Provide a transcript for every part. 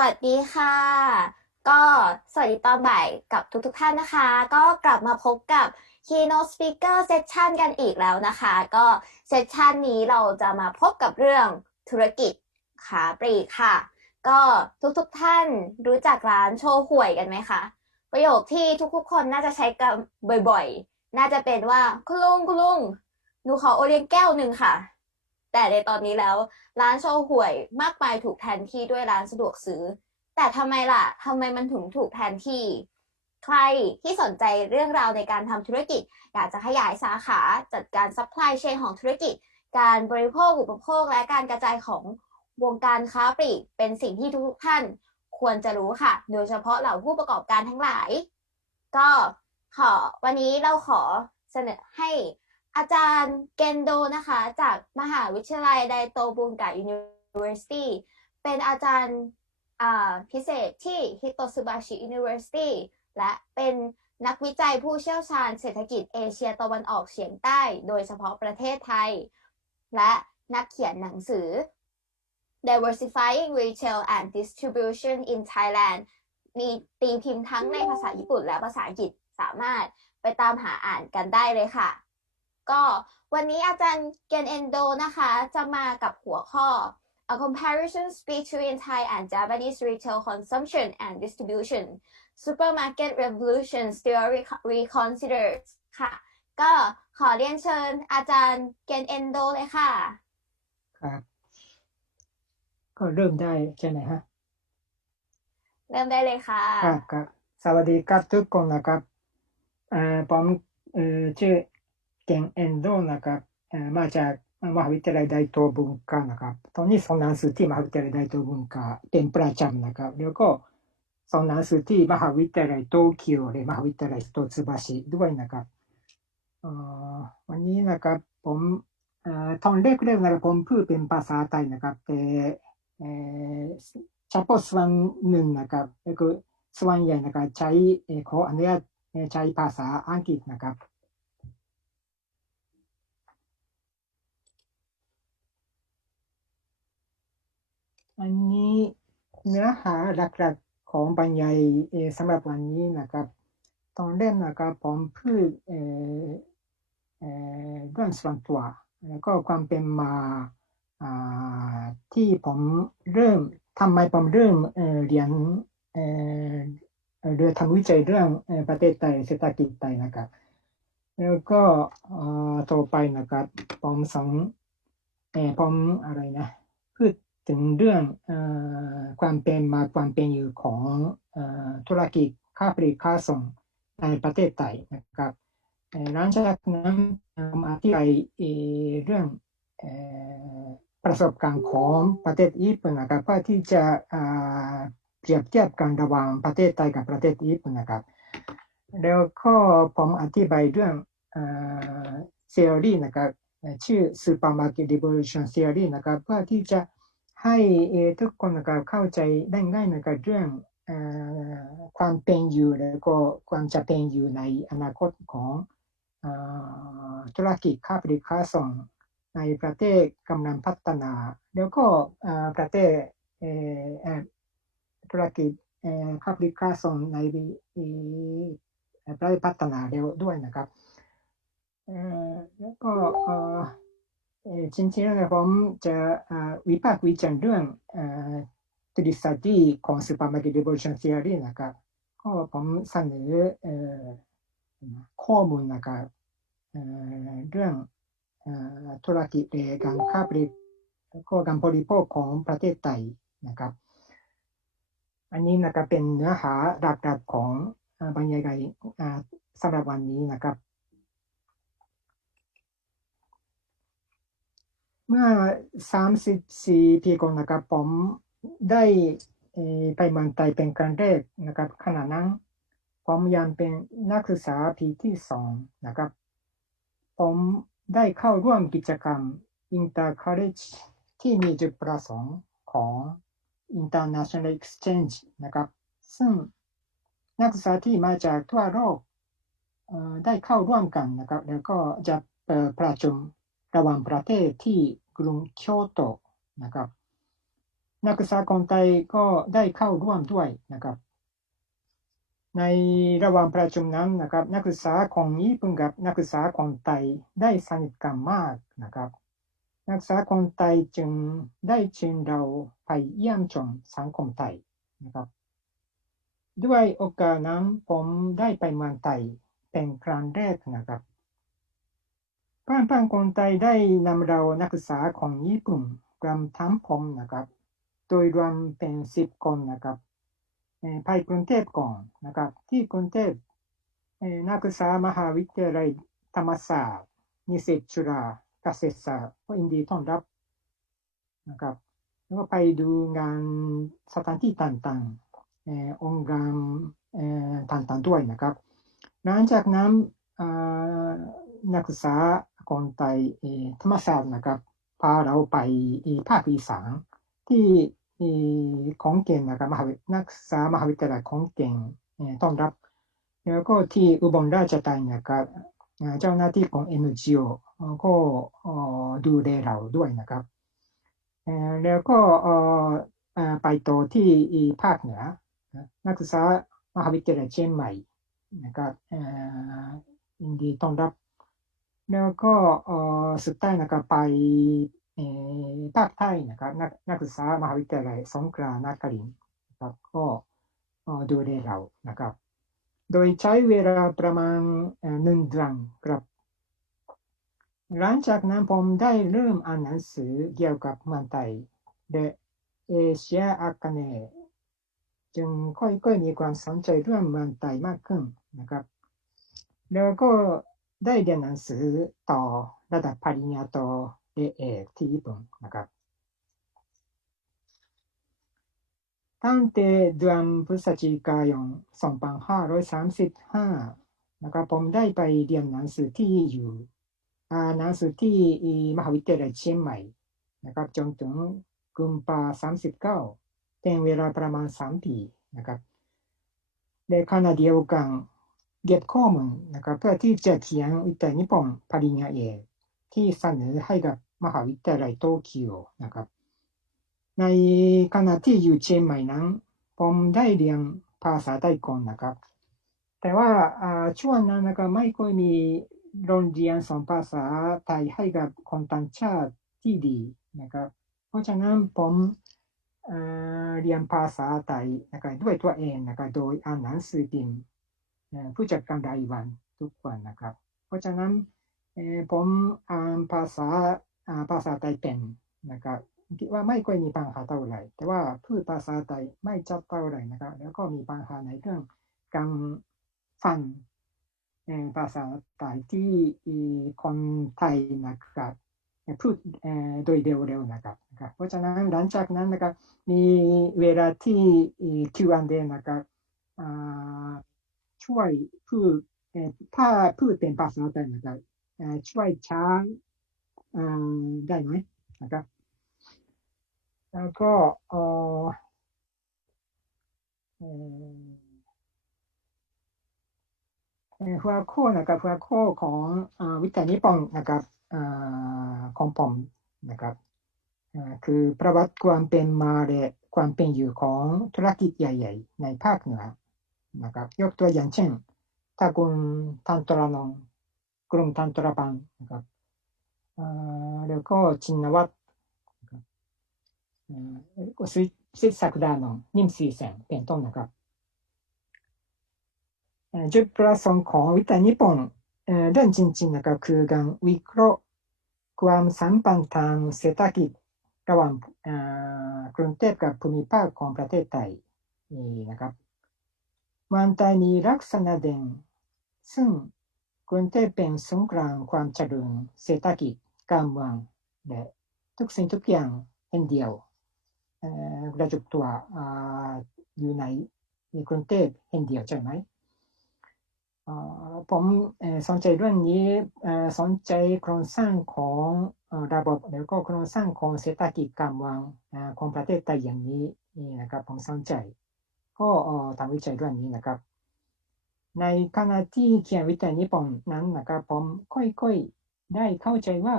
วัสดีค่ะ ก็สวัสดีตอนบ่ายกับทุกท่านนะคะ ก็กลับมาพบกับ Keynote Speaker Session กันอีกแล้วนะคะ ก็เซสชันนี้เราจะมาพบกับเรื่องธุรกิจค้าปลีกค่ะ ก็ทุกท่านรู้จักร้านโชห่วยกันไหมคะ ประโยคที่ทุกคนน่าจะใช้กันบ่อยๆ น่าจะเป็นว่าคุณลุงหนูขอโอเลี้ยงแก้วหนึ่งค่ะ แต่ในตอนนี้แล้วร้านโชห่วยมากมายถูกแทนที่ด้วยร้านสะดวกซื้อแต่ทำไมล่ะทำไมมันถึงถูกแทนที่ใครที่สนใจเรื่องราวในการทำธุรกิจอยากจะขยายสาขาจัดการซัพพลายเชนของธุรกิจการบริโภคอุปโภคและการกระจายของวงการค้าปลีกเป็นสิ่งที่ทุกท่านควรจะรู้ค่ะโดยเฉพาะเหล่าผู้ประกอบการทั้งหลายก็ขอวันนี้เราขอเสนอให้อาจารย์เกนโดนะคะจากมหาวิทยาลัยไดโตบุงกะ University เป็นอาจารย์พิเศษที่ Hitotsubashi University และเป็นนักวิจัยผู้เชี่ยวชาญเศรษฐกิจเอเชียตะวันออกเฉียงใต้โดยเฉพาะประเทศไทยและนักเขียนหนังสือ Diversifying Retail and Distribution in Thailand มีตีพิมพ์ทั้งในภาษาญี่ปุ่นและภาษาอังกฤษสามารถไปตามหาอ่านกันได้เลยค่ะก็วันนี้อาจารย์เกนเอนโดนะคะจะมากับหัวข้อ A comparison between Thai and Japanese retail consumption and distribution supermarket revolution still reconsidered ค่ะก็ขอเรียนเชิญอาจารย์เกนเอนโดเลยค่ะครับก็เริ่มได้ใช่ไหมฮะเริ่มได้เลยค่ะครับสวัสดีครับทุกคนนะครับผมชื่อเก่งเอนโดนะครับมาจากมหาวิทยาลัยไดโตบุงกานะครับตอนนี้สอนหนังสือที่มหาวิทยาลัยไดโตบุงกาเป็นประจำนะครับแล้วก็สอนหนังสือที่มหาวิทยาลัยโตเกียวและมหาวิทยาลัยโตสึบาชิด้วยนะครับวันนี้นะครับผมตอนแรกนะครับผมพูดเป็นภาษาไทยนะครับแต่เฉพาะส่วนหนึ่งนะครับแล้วก็ส่วนใหญ่นะครับใช้ขออนุญาตใช้ภาษาอังกฤษนะครับอันนี้เนื้อหาหลักๆของบรรยายสำหรับวันนี้นะครับตอนแรกนะครับผมพูดเรื่องส่วนตัวแล้วก็ความเป็นมาที่ผมเริ่มทำไมผมเริ่มเรียนเรื่องทำวิจัยเรื่องประเทศไทยเศรษฐกิจไทยนะครับแล้วก็ต่อไปนะครับผมอะไรนะพูดถึงเรื่องความเป็นมาความเป็นอยู่ของธุรกิจค้าปลีกค้าส่งในประเทศไทยนะครับหลังจากนั้นอธิบายเรื่องประสบการณ์ของประเทศญี่ปุ่นนะครับเพื่อที่จะเปรียบเทียบกันระหว่างประเทศไทยกับประเทศญี่ปุ่นนะครับแล้วก็ผมอธิบายเรื่องเทอรี่นะครับชื่อ Supermarket Revolution Theory นะครับเพื่อที่จะให้ทุกคนนะครับเข้าใจได้ง่ายนะครับเรื่องความเป็นอยู่แล้วก็ความจะเป็นอยู่ในอนาคตของธุรกิจค้าปลีกค้าส่งในประเทศกำลังพัฒนาแล้วก็ประเทศธุรกิจค้าปลีกค้าส่งในประเทศพัฒนาเร็วด้วยนะครับแล้วก็จริงๆแล้วผมจะวิพากษ์วิจารณ์เรื่องทฤษฎีของ Supermarket Revolution Theory นะครับก็ผมเสนอข้อมูลนะครับเรื่องธุรกิจการค้าปลีกแล้วก็การบริโภคของประเทศไทยนะครับอันนี้นะครับเป็นเนื้อหาหลักๆของบรรยายสำหรับวันนี้นะครับเมื่อ34 ปีก่อนนะครับผมได้ไปเมืองไทยเป็นครั้งแรกนะครับขณะนั้นผมยังเป็นนักศึกษาปีที่2นะครับผมได้เข้าร่วมกิจกรรม Inter College ที่มีจุดประสงค์ของ International Exchange นะครับซึ่งนักศึกษาที่มาจากทั่วโลกได้เข้าร่วมกันนะครับแล้วก็จะประชุมระหว่างประเทศที่กรุงเกียวโตนะครับ นักศึกษาคนไทยก็ได้เข้าร่วมด้วยนะครับในระหว่างประชุมนั้นนะครับนักศึกษาของญี่ปุ่นกับนักศึกษาคนไทยได้สนิทกันมากนะครับนักศึกษาคนไทยจึงได้เชิญเราไปเยี่ยมชมสังคมไทยนะครับด้วยโอกาสนั้นผมได้ไปเมืองไทยเป็นครั้งแรกนะครับเพื่อนๆคนไทยได้นำเรานักศึกษาของญี่ปุ่นรวมทั้งผมนะครับโดยรวมเป็น10 คนนะครับไปกรุงเทพก่อนนะครับที่กรุงเทพนักศึกษามหาวิทยาลัยธรรมศาสตร์นิสิตจุฬาเกษตรศาสตร์ก็ยินดีต้อนรับนะครับแล้วก็ไปดูงานสถานที่ต่างๆองค์การต่างๆด้วยนะครับหลังจากนั้นนักศึกษาคนไทยธรรมศาสตร์นะครับพาเราไปภาคอีสานที่ขอนแก่นนะครับนักศึกษามหาวิทยาลัยขอนแก่นต้อนรับแล้วก็ที่อุบลราชธานีนะครับเจ้าหน้าที่ของ NGO ก็ดูแลเราด้วยนะครับแล้วก็ไปต่อที่ภาคเหนือนักศึกษามหาวิทยาลัยเชียงใหม่นะครับยินดีต้อนรับแล้วก็สุดท้ายนะครับไปภาคใต้นะครับนักศึกษามหาวิทยาลัยสงขลานครินทร์นะครับก็ดูแลเรานะครับโดยใช้เวลาประมาณ1 เดือนครับหลังจากนั้นผมได้เริ่มอ่านหนังสือเกี่ยวกับเมืองไทยและเอเชียอาคเนย์จึงค่อยๆมีความสนใจเรื่องเมืองไทยมากขึ้นนะครับแล้วก็ได้เรียนหนังสือต่อระดับปริญญาโทและเอกที่ญี่ปุ่นนะครับตั้งแต่เดือนพฤศจิกายน 2535 นะครับผมได้ไปเรียนหนังสือที่อยู่หนังสือที่มหาวิทยาลัยเชียงใหม่นะครับจนถึงกุมภาพันธ์39เป็นเวลาประมาณ3 ปีนะครับในขณะเดียวกันเก็บข้อมูลนะครับเพื่อที่จะเขียนวิจัยนิพนธ์ปริญญาเอกที่เสนอให้กับมหาวิทยาลัยโตเกียวนะครับในขณะที่อยู่เชียงใหม่นั้นผมได้เรียนภาษาไทยก่อนนะครับแต่ว่าช่วงนั้นนะครับไม่ค่อยมีโรงเรียนสอนภาษาไทยให้กับคนต่างชาติที่ดีนะครับเพราะฉะนั้นผมเรียนภาษาไทยนะครับด้วยตัวเองนะครับโดยอ่านหนังสือพิมพ์ผู้จัดการรายวันทุกวันนะครับเพราะฉะนั้นผมอ่านภาษาไทยเป็นนะครับคิดว่าไม่ค่อยมีปัญหาเท่าไหร่แต่ว่าพูดภาษาไทยไม่ชัดเท่าไหร่นะครับแล้วก็มีปัญหาในเรื่องการฟังภาษาไทยที่คนไทยนะครับพูดโดยเร็วๆนะครับเพราะฉะนั้นหลังจากนั้นนะครับมีเวลาที่ Q&A นะครับช่วยพูดถ้าพูดเป็นภาษาไทยนะครับช่วยช้าได้ไหมนะครับแล้วก็หัวข้อนะครับหัวข้อของวิทยานิพนธ์นะครับของผมนะครับคือประวัติความเป็นมาและความเป็นอยู่ของธุรกิจใหญ่ๆในภาคเหนือนะครับยกตัวอย่างเช่นตระกูลทันตระนงกรุงทันตระบันนะครับแล้วก็ชินวัตรศิษย์ศักดานนท์นิมซีเซนเป็นต้นนะครับจุดประสงค์ของวิทยานิพนธ์เรื่องจริงๆนะครับคือการวิเคราะห์ความสัมพันธ์ทางเศรษฐกิจระหว่างกรุงเทพกับภูมิภาคของประเทศไทยนะครับเมืองไทยมีลักษณะเด่นซึ่งกรุงเทพเป็นศูนย์กลางความเจริญเศรษฐกิจการเมืองและทุกสิ่งทุกอย่างแห่งเดียวกระจุกตัวอยู่ในกรุงเทพแห่งเดียวใช่ไหมผมสนใจเรื่องนี้สนใจโครงสร้างของระบบแล้วก็โครงสร้างของเศรษฐกิจการเมืองของประเทศไทยอย่างนี้นะครับผมสนใจก็ทำวิจัยเรื่องนี้นะครับในขณะที่เขียนวิจัยนิพนธ์นั้นนะครับผมค่อยๆได้เข้าใจว่า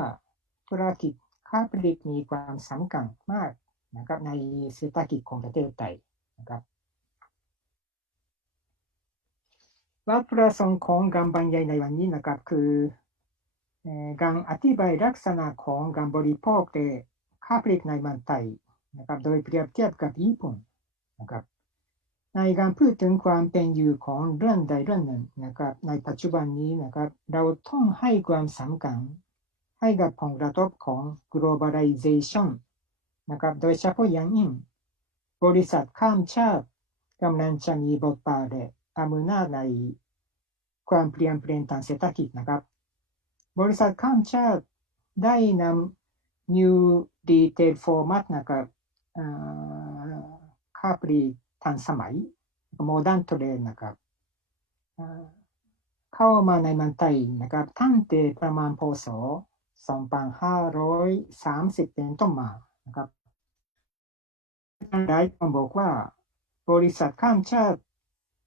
ธุรกิจค้าปลีกมีความสำคัญมาก นะครับในเศรษฐกิจของประเทศไทยนะครับวัตถุประสงค์ของการบรรยายในวันนี้นะครับคือการอธิบายลักษณะของการบริโภคและค้าปลีกในเมืองไทยนะครับโดยเปรียบเทียบกับญี่ปุ่นนะครับในการพูดถึงความเป็นอยู่ของเรื่องใดเรื่องหนึ่งนะครับในปัจจุบันนี้นะครับเราต้องให้ความสำคัญให้กับผลกระทบของ globalization นะครับโดยเฉพาะอย่างยิ่งบริษัทข้ามชาติกำลังจะมีบทบาทและอำนาจในความเปลี่ยนแปลงทางเศรษฐกิจนะครับบริษัทข้ามชาติได้นำ New Retail Format นะครับค้าปลีกทันสมัยโมเดิร์นเทรดนะครับเข้ามาในเมืองไทยนะครับตั้งแต่ประมาณพ.ศ. 2530 เป็นต้นมานะครับหลายคนบอกว่าบริษัทข้ามชาติ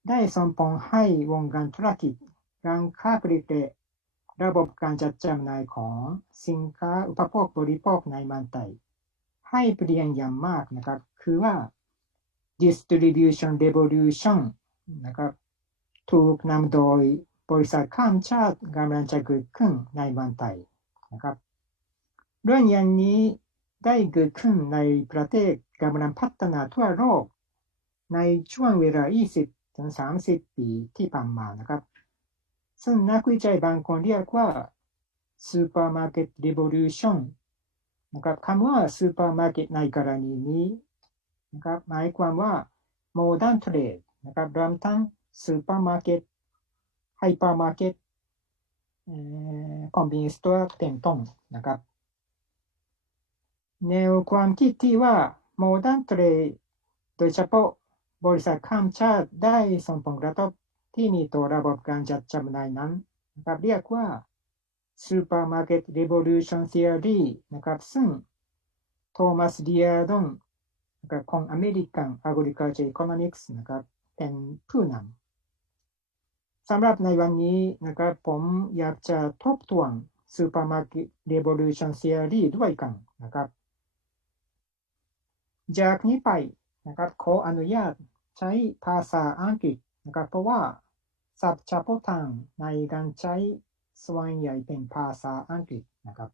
ได้ส่งผลให้วงการธุรกิจการค้าปลีกและระบบการจัดจำหน่ายของสินค้าอุปโภคบริโภคในเมืองไทยให้เปลี่ยนอย่างมากนะครับคือว่า distribution revolution นะครับถูกนำโดยบริษัทข้ามชาติกำลังจะเกิดขึ้นในเมืองไทยนะครับเรื่องอย่างนี้ได้เกิดขึ้นในประเทศกำลังพัฒนาทั่วโลกในช่วงเวลา 20-30 ปีที่ผ่านมานะครับซึ่งนักวิจัยบางคนเรียกว่า Supermarket Revolution นะครับคำว่า Supermarket ในกรณีนี้นะครับหมายความว่า Modern Trade นะครับรวมทั้ง Supermarket Hypermarket Convenience Store เป็นต้นนะครับแนวความคิดที่ว่า Modern Trade โดยเฉพาะบริษัทข้ามชาติได้ส่งผลกระทบที่มีต่อระบบการจัดจำหน่ายนั้นนะครับเรียกว่า Supermarket Revolution Theory นะครับซึ่งโทมัส เดียร์ดอนของ American Agriculture Economics นะครับเป็นผู้นำสำหรับในวันนี้นะครับผมอยากจะทบทวน Supermarket Revolution Theory ด้วยกันนะครับจากนี้ไปนะครับขออนุญาตใช้ภาษาอังกฤษนะครับเพราะว่าศัพท์เฉพาะทางในการใช้ส่วนใหญ่เป็นภาษาอังกฤษนะครับ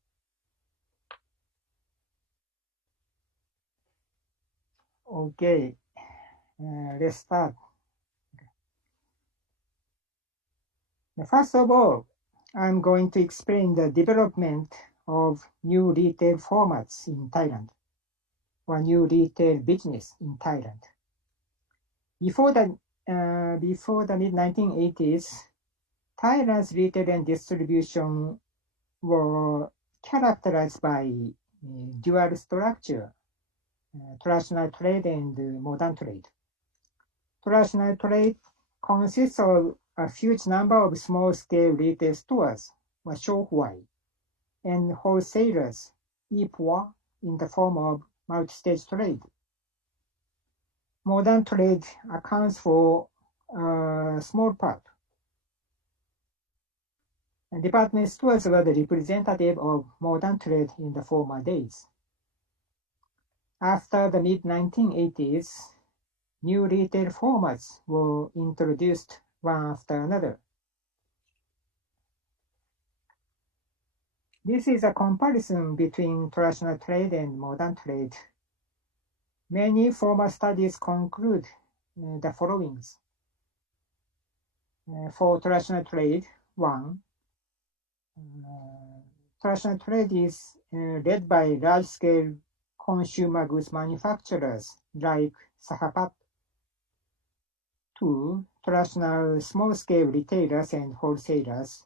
Okay, let's start. First of all, I'm going to explain the development of new retail formats in Thailand, or new retail business in Thailand. Before the mid-1980s, Thailand's retail and distribution were characterized by dual structure, traditional trade and modern trade. Traditional trade consists of a huge number of small-scale retail stores, or shohuai, and wholesalers, ipua, in the form of multi-stage trade. Modern trade accounts for a small part. And department stores were the representative of modern trade in the former days. After the mid-1980s, new retail formats were introduced one after another. This is a comparison between traditional trade and modern trade. Many former studies conclude the following. For traditional trade, one, traditional trade is led by large-scale consumer goods manufacturers like Sahapat. Two, traditional small-scale retailers and wholesalers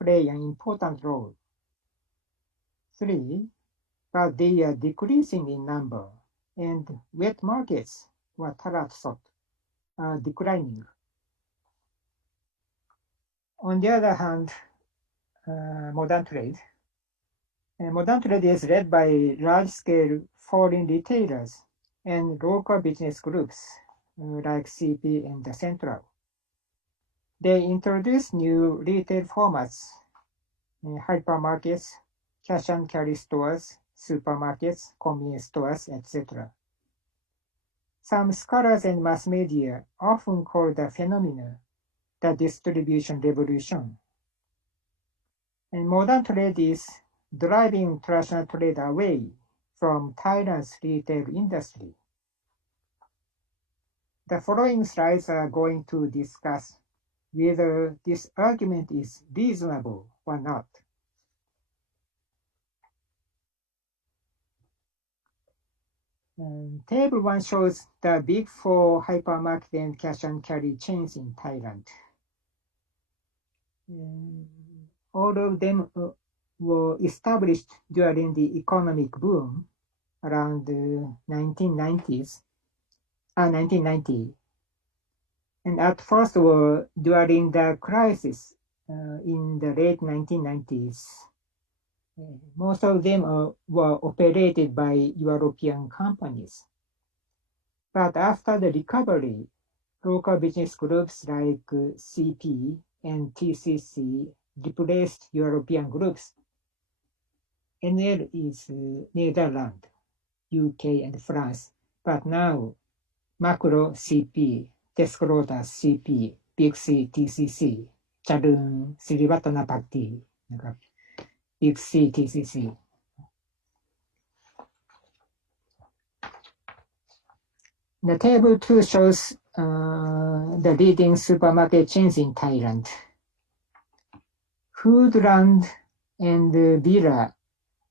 play an important role. Three, but they are decreasing in number, and wet markets, or taratsot, are declining. On the other hand, modern trade is led by large-scale foreign retailers and local business groups like CP and the Central. They introduce new retail formats, hypermarkets, cash and carry stores, supermarkets, convenience stores, etc. Some scholars and mass media often call the phenomenon the distribution revolution. And modern trade is driving traditional trade away from Thailand's retail industry. The following slides are going to discuss whether this argument is reasonable or not. Table 1 shows the big four hypermarket and cash and carry chains in Thailand. All of them were established during the economic boom around the 1990. And at first were during the crisis in the late 1990s. Most of them were operated by European companies. But after the recovery, local business groups like CP and TCC replaced European groups. NL is Netherlands, UK, and France. But now, Macro CP, Tescrota CP, Big C TCC, Charun Srivatana Party, Big C TCC. The table 2 shows the leading supermarket chains in Thailand. Foodland and Bira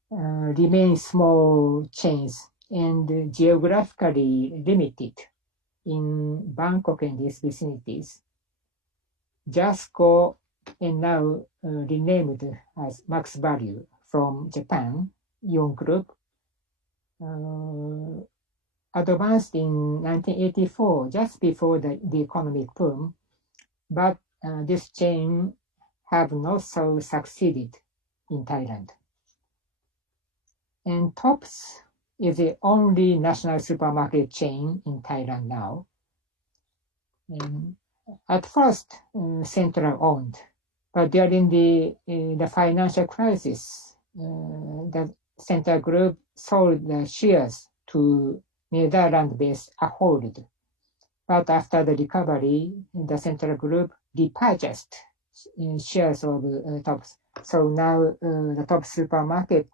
remain small chains and geographically limited in Bangkok and its vicinities. Jasco, and now renamed as Max Value from Japan, Ion Group, advanced in 1984, just before the economic boom, but this chain have not so succeeded in Thailand. And Tops is the only national supermarket chain in Thailand now. And at first, central-owned, but during the financial crisis, the Central Group sold the shares to Netherlands-based Ahold. But after the recovery, the Central Group repurchased shares of Tops. So now the Top supermarket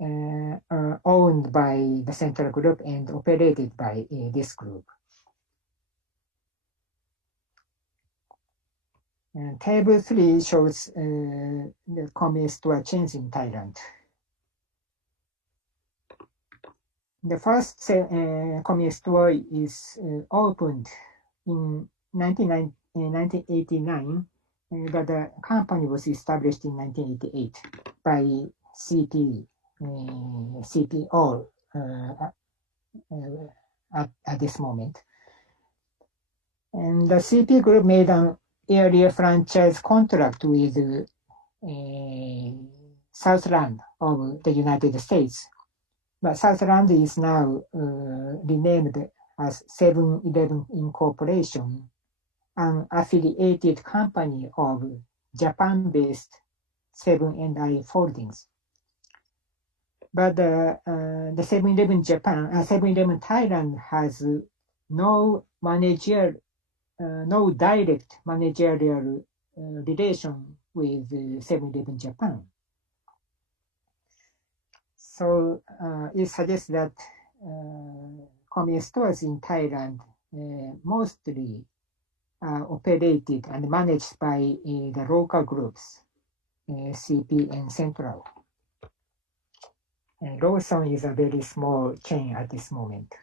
are owned by the Central Group and operated by this group. Table 3 shows the convenience store chains in Thailand. The first convenience store is opened in 1989, but the company was established in 1988 by CPO at this moment. And the CP Group made an area franchise contract with Southland of the United States. But Southland is now renamed as 7-Eleven Incorporation, an affiliated company of Japan-based 7&I Holdings. But the 7-Eleven Japan, 7-Eleven Thailand has no direct managerial relation with 7-Eleven Japan. So it suggests that convenience stores in Thailand mostly are operated and managed by the local groups, CP and Central. And Lawson is a very small chain at this moment.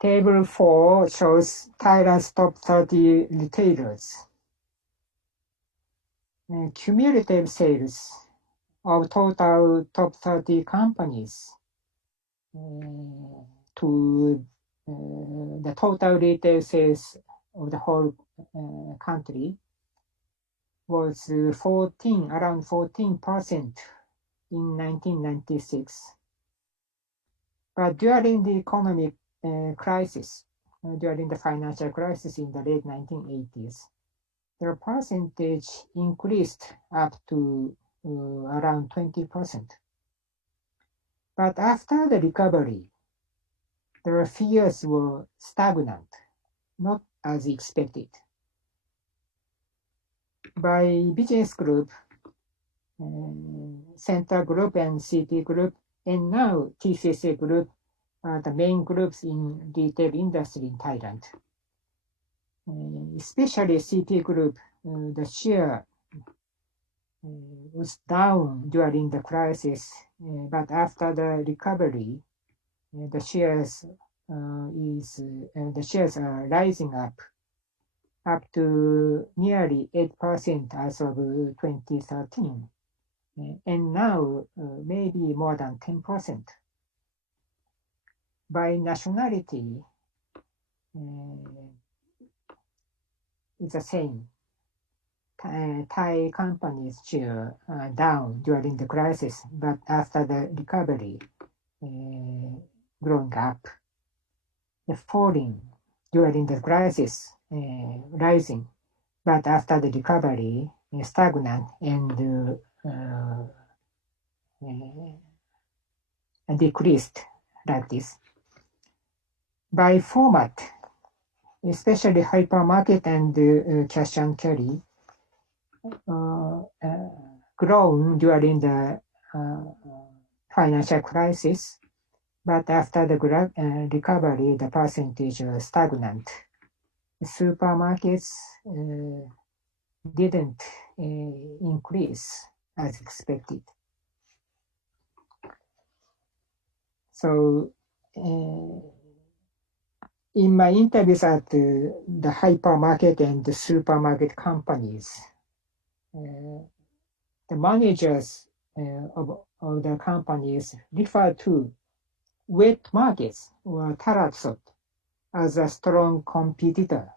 Table 4 shows Thailand's top 30 retailers. Cumulative sales of total top 30 companies to the total retail sales of the whole country was around 14% in 1996. But during the economic crisis, during the financial crisis in the late 1980s, their percentage increased up to around 20%. But after the recovery, their fears were stagnant, not as expected. By business group, center group and city group, and now TSAJ group are the main groups in retail industry in Thailand. Especially city group, the share was down during the crisis, but after the recovery, the shares are rising up to nearly 8% as of 2013, and now maybe more than 10%. By nationality, it's the same. Thai companies share down during the crisis, but after the recovery, growing up. The falling during the crisis, rising, but after the recovery, stagnant and decreased like this. By format, especially hypermarket and cash and carry, grown during the financial crisis, but after the recovery, the percentage was stagnant. Supermarkets didn't increase as expected. So in my interviews at the hypermarket and the supermarket companies, the managers of the companies refer to wet markets or TSAJ as a strong competitor.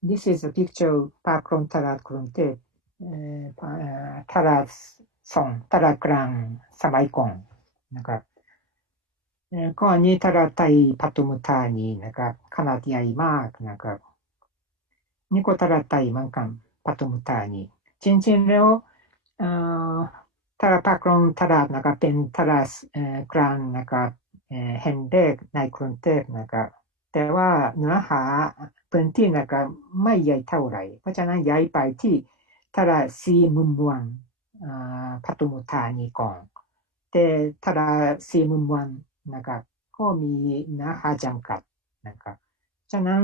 This is a picture of Pakron Tarat Krunte, Tarat Song, Tarat Klang, Samaikon. นะครับข้อนี้Tarat Tai Patumutani นะครับขนาดใหญ่มากนะครับนี่ก็ Tarat Tai เหมือนกัน Patumutani จริงๆแล้วTarat Pakron Tarat นะครับเป็น Tarat กลางนะครับแห่งแรกในกรุงเทพนะครับแต่ว่าเนื้อหาพื้นที่นะครับไม่ใหญ่เท่าไหร่เพราะฉะนั้นย้ายไปที่ตลาดซีมุมเมืองพัทมุธานีก่อนแต่ตลาดซีมุมเมืองนะครับก็มีเนื้อหาจำกัดนะครับฉะนั้น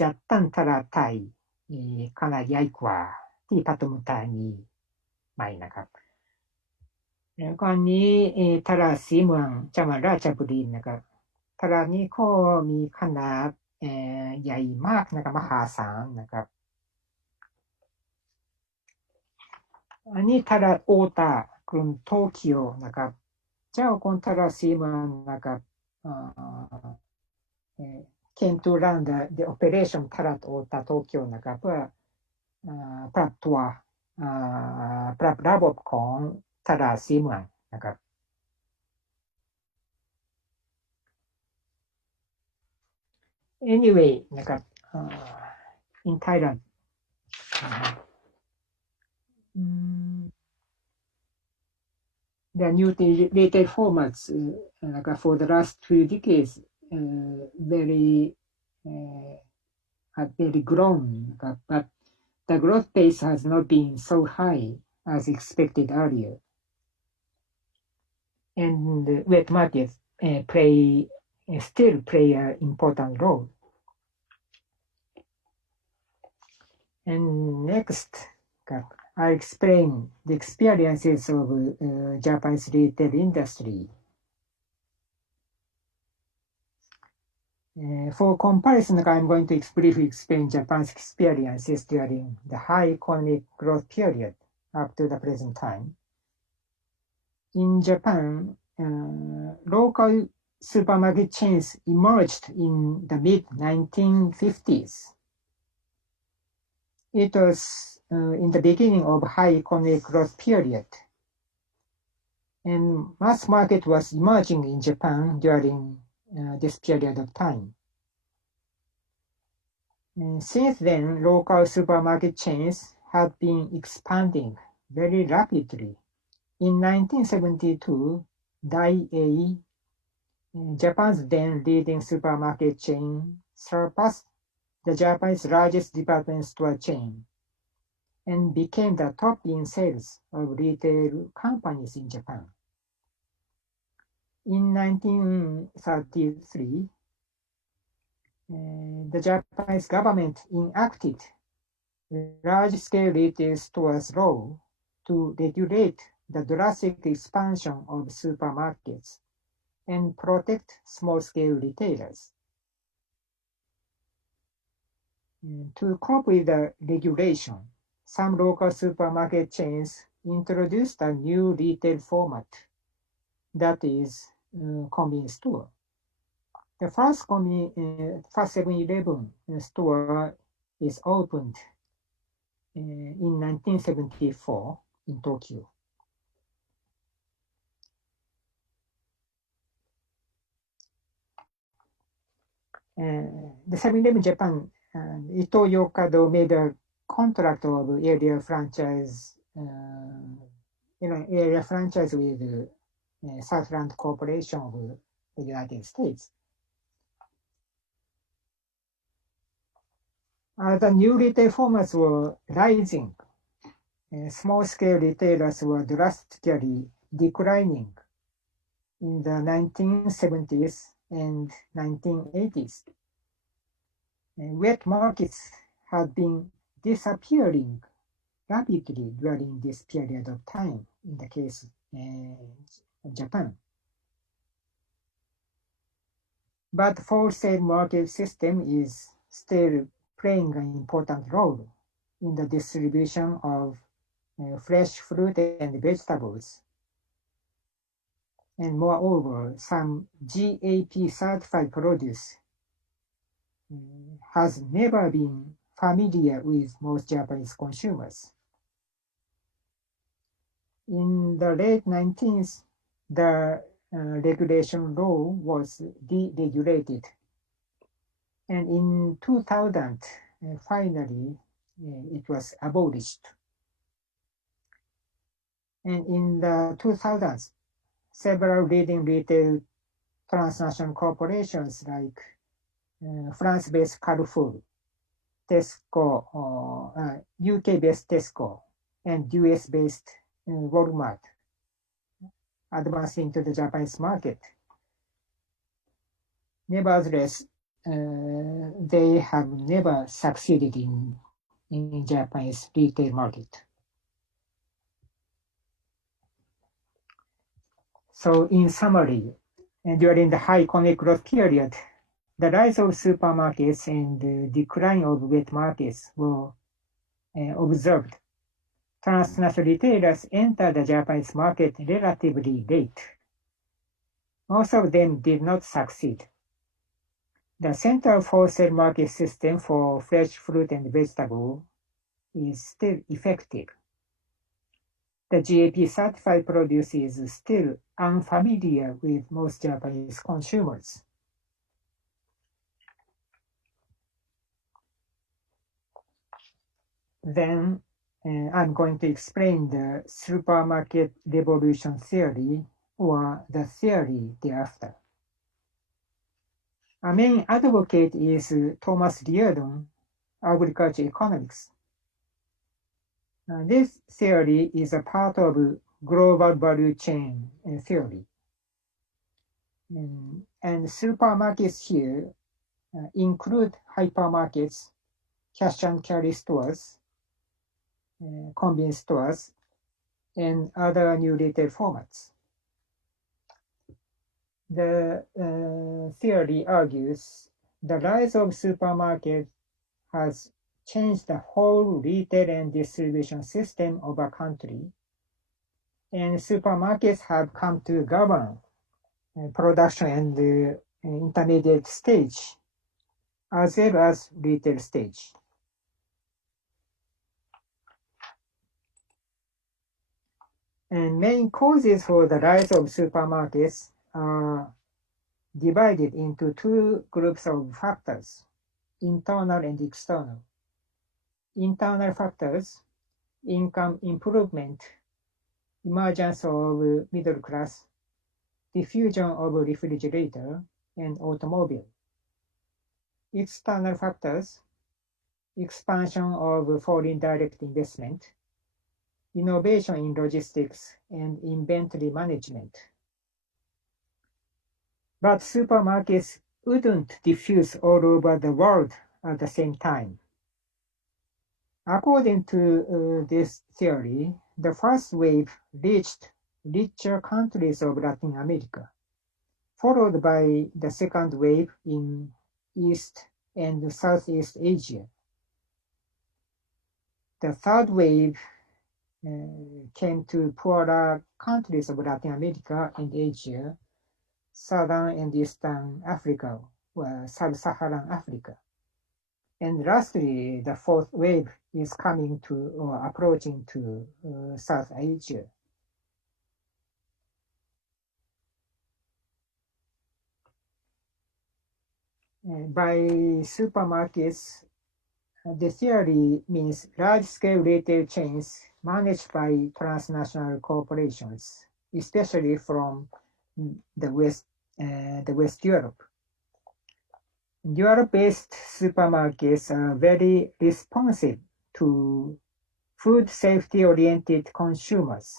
จัดตั้งตลาดไทยขนาดใหญ่กว่าที่พัทมุธานีใหม่นะครับก่อนนี้ตลาดซีเมืองจังหวัดราชบุรีนะครับตลาดนี้ก็มีขนาดใหญ่มากนะครับมหาศาลนะครับอันนี้ตลาดโอตากรุงโตเกียวนะครับเจ้าของตลาดซีเมืองนะครับcame to run the operation ตลาดโอตาโตเกียวนะครับเพื่อปรับปรับระบบของตลาดซีเมืองนะครับAnyway นะครับ in Thailand the new retail formats for the last 2 decades have very grown but the growth pace has not been so high as expected earlier and wet markets still play an important role. And next, I explain the experiences of Japanese retail industry. For comparison, I'm going to briefly explain Japan's experiences during the high economic growth period up to the present time. In Japan, local supermarket chains emerged in the mid-1950s. It was in the beginning of high economic growth period. And mass market was emerging in Japan during this period of time. And since then, local supermarket chains have been expanding very rapidly. In 1972, Dai-A, Japan's then leading supermarket chain, surpassed the Japanese largest department store chain and became the top in sales of retail companies in Japan. In 1933, the Japanese government enacted large-scale retail stores law to regulate the drastic expansion of supermarkets and protect small-scale retailers. To cope with the regulation, some local supermarket chains introduced a new retail format, that is, convenience store. The first 7-Eleven store is opened in 1974 in Tokyo. The 7-Eleven Japan, Ito Yokado made a contract of area franchise, area franchise with Southland Corporation of the United States. The new retail formats were rising. Small-scale retailers were drastically declining in the 1970s and 1980s. Wet markets had been disappearing rapidly during this period of time in the case of Japan. But wholesale market system is still playing an important role in the distribution of fresh fruit and vegetables. And moreover, some GAP certified produce has never been familiar with most Japanese consumers. In the late 19th, the regulation law was deregulated. And in 2000, finally, it was abolished. And in the 2000s, several leading retail transnational corporations like France-based Carrefour, Tesco, UK-based Tesco, and US-based Walmart advanced into the Japanese market. Nevertheless, they have never succeeded in Japanese retail market. So in summary, during the high economic growth period, the rise of supermarkets and the decline of wet markets were observed. Transnational retailers entered the Japanese market relatively late. Most of them did not succeed. The central wholesale market system for fresh fruit and vegetable is still effective. The GAP certified produce is still unfamiliar with most Japanese consumers. Then I'm going to explain the supermarket revolution theory, or the theory thereafter. A main advocate is Thomas Reardon, agriculture economics. This theory is a part of global value chain theory. And supermarkets here include hypermarkets, cash and carry stores, convenience stores, and other new retail formats. The theory argues the rise of supermarkets has changed the whole retail and distribution system of a country, and supermarkets have come to govern production and intermediate stage, as well as retail stage. And main causes for the rise of supermarkets are divided into two groups of factors, internal and external. Internal factors, income improvement, emergence of middle class, diffusion of refrigerator and automobile. External factors, expansion of foreign direct investment, innovation in logistics and inventory management. But supermarkets wouldn't diffuse all over the world at the same time. According to this theory, the first wave reached richer countries of Latin America, followed by the second wave in East and Southeast Asia. The third wave came to poorer countries of Latin America and Asia, Southern and Eastern Africa, or Sub-Saharan Africa. And lastly, the fourth wave is coming to or approaching to South Asia. By supermarkets, the theory means large-scale retail chains managed by transnational corporations, especially from the West Europe. Europe-based supermarkets are very responsive to food safety-oriented consumers.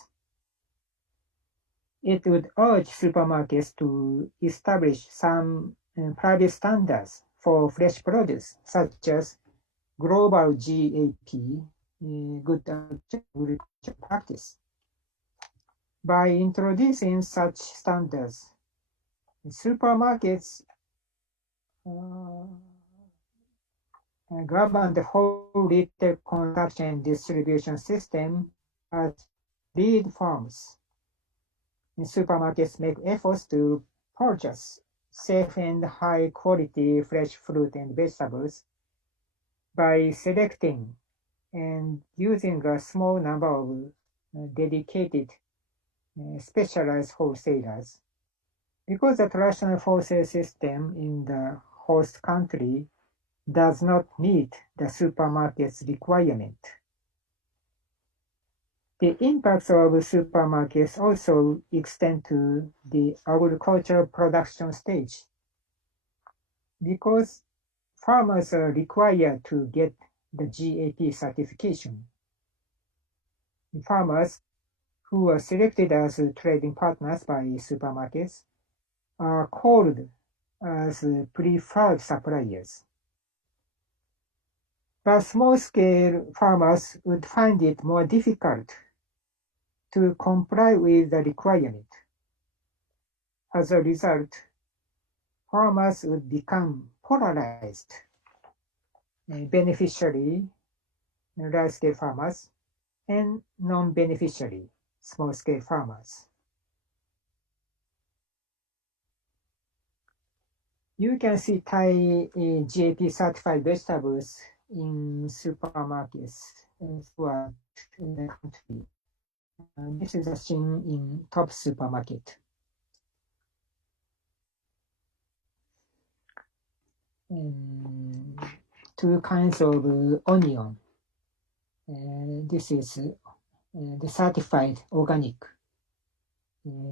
It would urge supermarkets to establish some private standards for fresh produce, such as global GAP, Good Agricultural Practice. By introducing such standards, supermarkets govern the whole retail consumption and distribution system as lead firms. And supermarkets make efforts to purchase safe and high quality fresh fruit and vegetables by selecting and using a small number of dedicated specialized wholesalers. Because the traditional wholesale system in the host country does not meet the supermarket's requirement. The impacts of supermarkets also extend to the agricultural production stage. Because farmers are required to get the GAP certification. Farmers who are selected as trading partners by supermarkets are called as preferred suppliers. But small-scale farmers would find it more difficult to comply with the requirement. As a result, farmers would become polarized, beneficiary, large-scale farmers, and non-beneficiary, small-scale farmers. You can see Thai GAP certified vegetables in supermarkets throughout the country. This is a scene in Top Supermarket. Two kinds of onion. This is the certified organic.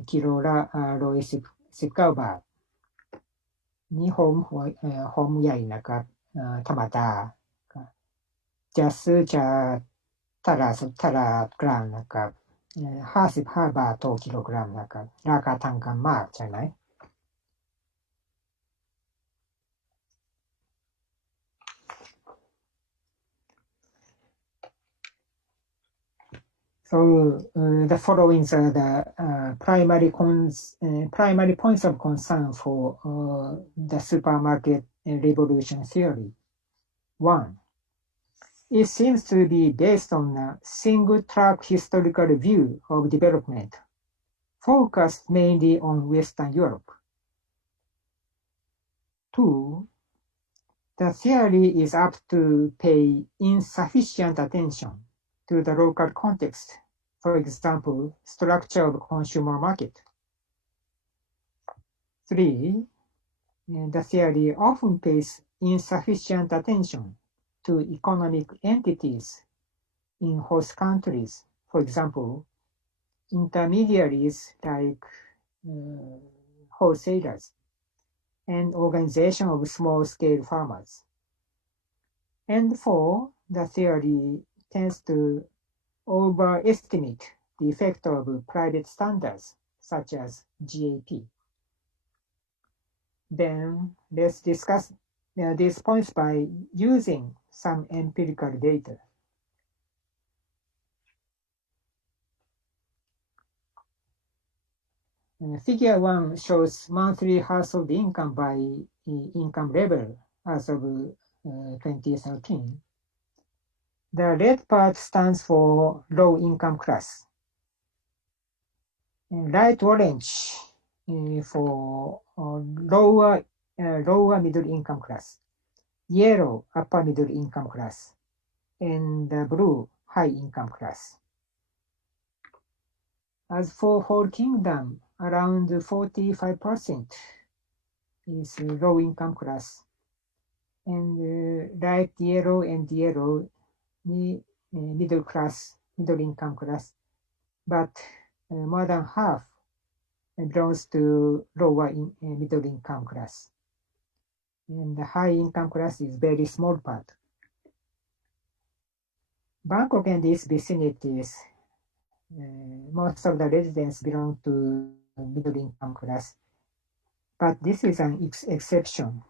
Kilora Roy Sikauba. นี่โฮมใหญ่นะครับธรรมดาจะซื้อจะตลาดกลางนะครับ55 บาทต่อกิโลกรัมนะครับราคาทางกันมากใช่ไหม So the following are the primary points of concern for the supermarket revolution theory. 1. It seems to be based on a single-track historical view of development, focused mainly on Western Europe. 2. The theory is apt to pay insufficient attention to the local context For example, structure of consumer market. 3. The theory often pays insufficient attention to economic entities in host countries. For example, intermediaries like wholesalers and organization of small-scale farmers. And 4, the theory tends to overestimate the effect of private standards, such as GAP. Then let's discuss these points by using some empirical data. Figure 1 shows monthly household income by income level as of 2013. The red part stands for low income class. Light orange for lower middle income class. Yellow upper middle income class. And blue high income class. As for whole kingdom, around 45% is low income class. And light yellow and yellow middle class, middle income class. But more than half belongs to lower middle income class. And the high income class is very small part. Bangkok and its vicinities, most of the residents belong to middle income class. But this is an exception.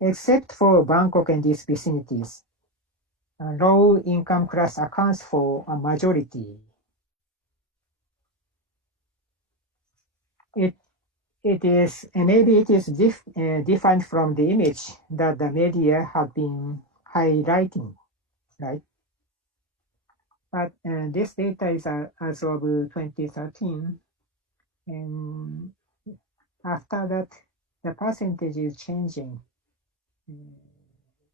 Except for Bangkok and its vicinities, low income class accounts for a majority. It is maybe it is different from the image that the media have been highlighting, right? But this data is as of 2013, and after that, the percentage is changing.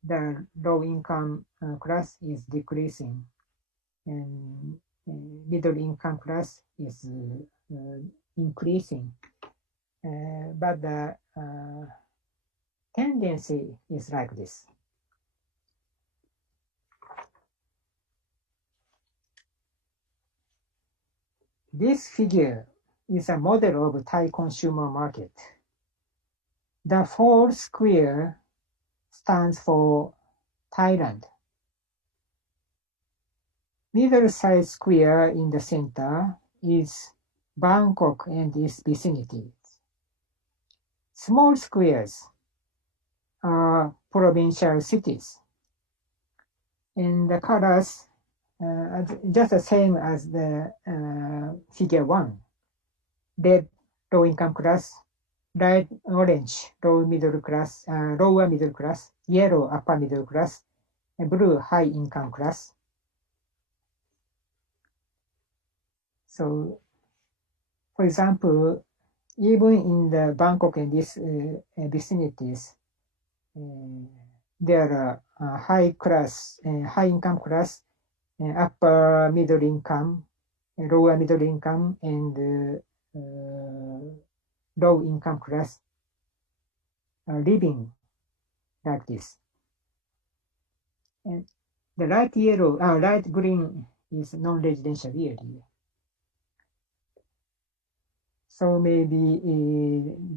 The low income class is decreasing, and middle income class is increasing. But the tendency is like this. This figure is a model of Thai consumer market. The 4 square stands for Thailand. Middle-sized square in the center is Bangkok and its vicinity. Small squares are provincial cities. And the colors just the same as the figure 1. Red, low income class, light orange, lower middle class, yellow, upper middle class, and blue, high income class. So, for example, even in the Bangkok and these vicinities, there are high income class, upper middle income, lower middle income, and low income class living like this. And the light green is non-residential area. So maybe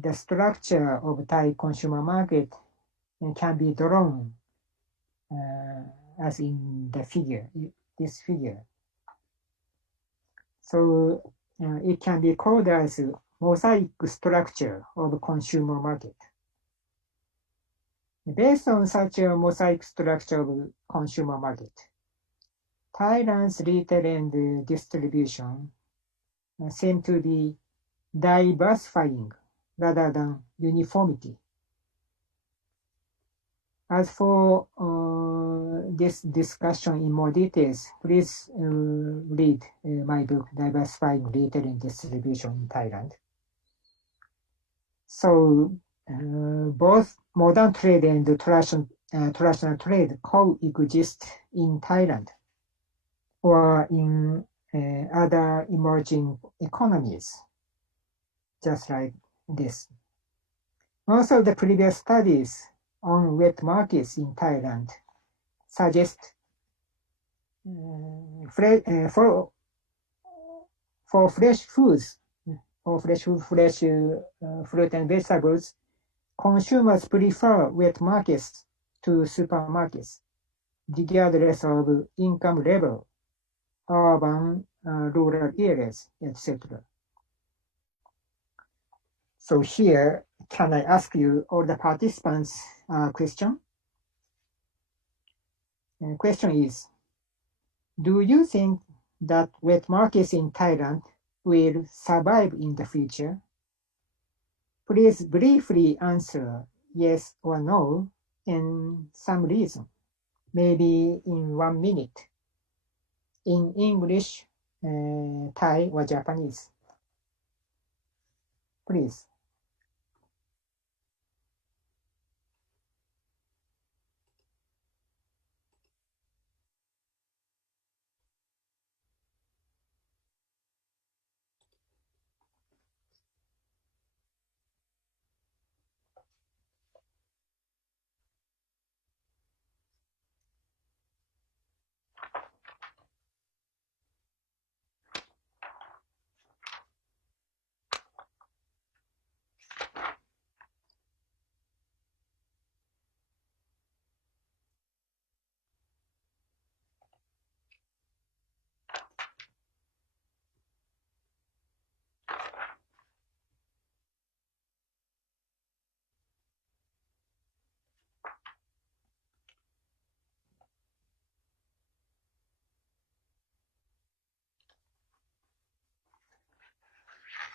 the structure of Thai consumer market can be drawn as in the figure, this figure. So it can be called as mosaic structure of consumer market. Based on such a mosaic structure of consumer market, Thailand's retail and distribution seem to be diversifying rather than uniformity. As for this discussion in more details, please read my book, Diversifying Retail and Distribution in Thailand. So both modern trade and traditional trade coexist in Thailand or in other emerging economies, just like this. Most of the previous studies on wet markets in Thailand suggest for fresh foods, fresh fruit and vegetables, consumers prefer wet markets to supermarkets, regardless of income level, urban, rural areas, etc. So here, can I ask you, all the participants, a question? The question is, do you think that wet markets in Thailand will survive in the future? Please briefly answer yes or no and some reason, maybe in 1 minute, in English, Thai, or Japanese. Please.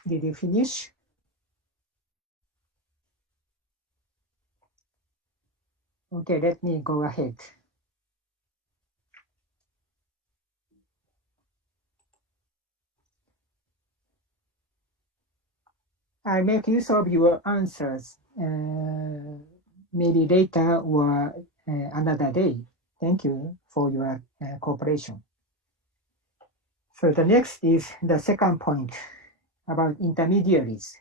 Did you finish? Okay, let me go ahead. I'll make use of your answers maybe later or another day. Thank you for your cooperation. So the next is the second point about intermediaries.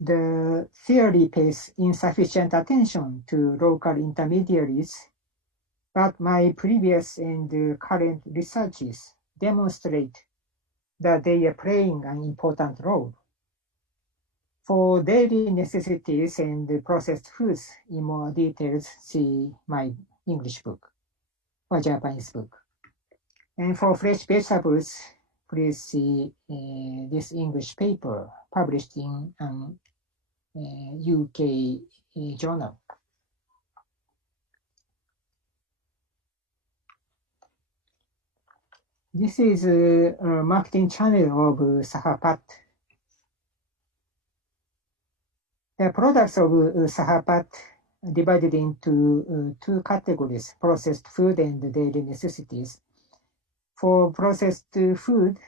The theory pays insufficient attention to local intermediaries, but my previous and current researches demonstrate that they are playing an important role. For daily necessities and processed foods, in more details, see my English book or Japanese book. And for fresh vegetables, please see this English paper published in an UK journal. This is a marketing channel of Sahapat. The products of Sahapat divided into two categories, processed food and daily necessities. For processed food,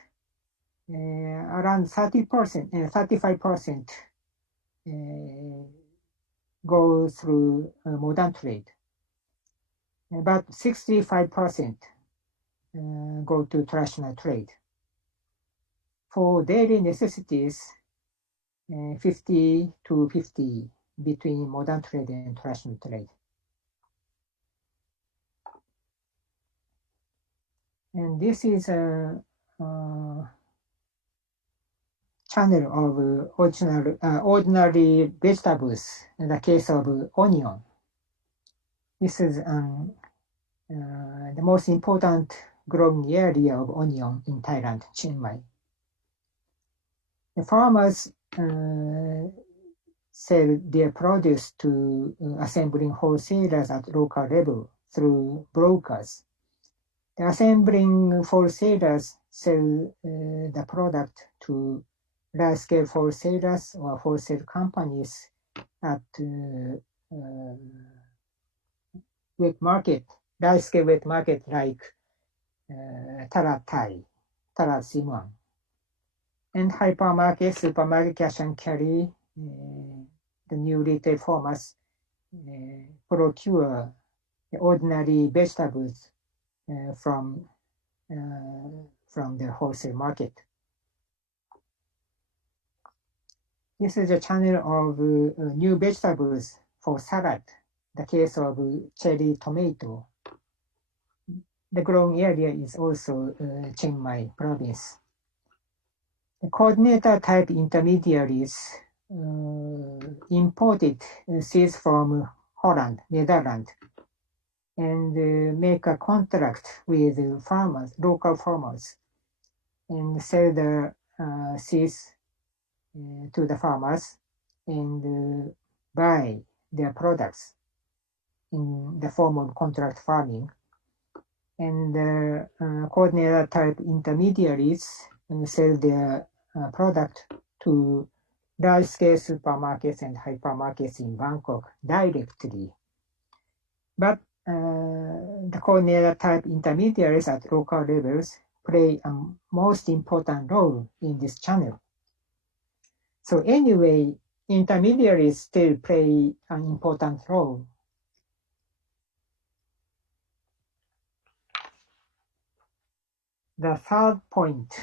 around 30%, 35% go through modern trade, but 65% go to traditional trade. For daily necessities, 50 to 50 between modern trade and traditional trade. And this is a channel of ordinary vegetables, in the case of onion. This is the most important growing area of onion in Thailand, Chiang Mai. The farmers sell their produce to assembling wholesalers at local level through brokers. The assembling wholesalers sell the product to large-scale wholesalers or wholesale companies at wet market, large-scale wet market like Tara Thai, Tara Simuan. And hypermarket, supermarket, cash and carry, the new retail formats procure the ordinary vegetables from from the wholesale market. This is a channel of new vegetables for salad, the case of cherry tomato. The growing area is also Chiang Mai province. The coordinator type intermediaries imported seeds from Holland, Netherlands, and make a contract with farmers, local farmers, and sell the seeds to the farmers and buy their products in the form of contract farming. And coordinator type intermediaries sell their product to large-scale supermarkets and hypermarkets in Bangkok directly. But the coordinator type intermediaries at local levels play a most important role in this channel. So anyway, intermediaries still play an important role. The third point,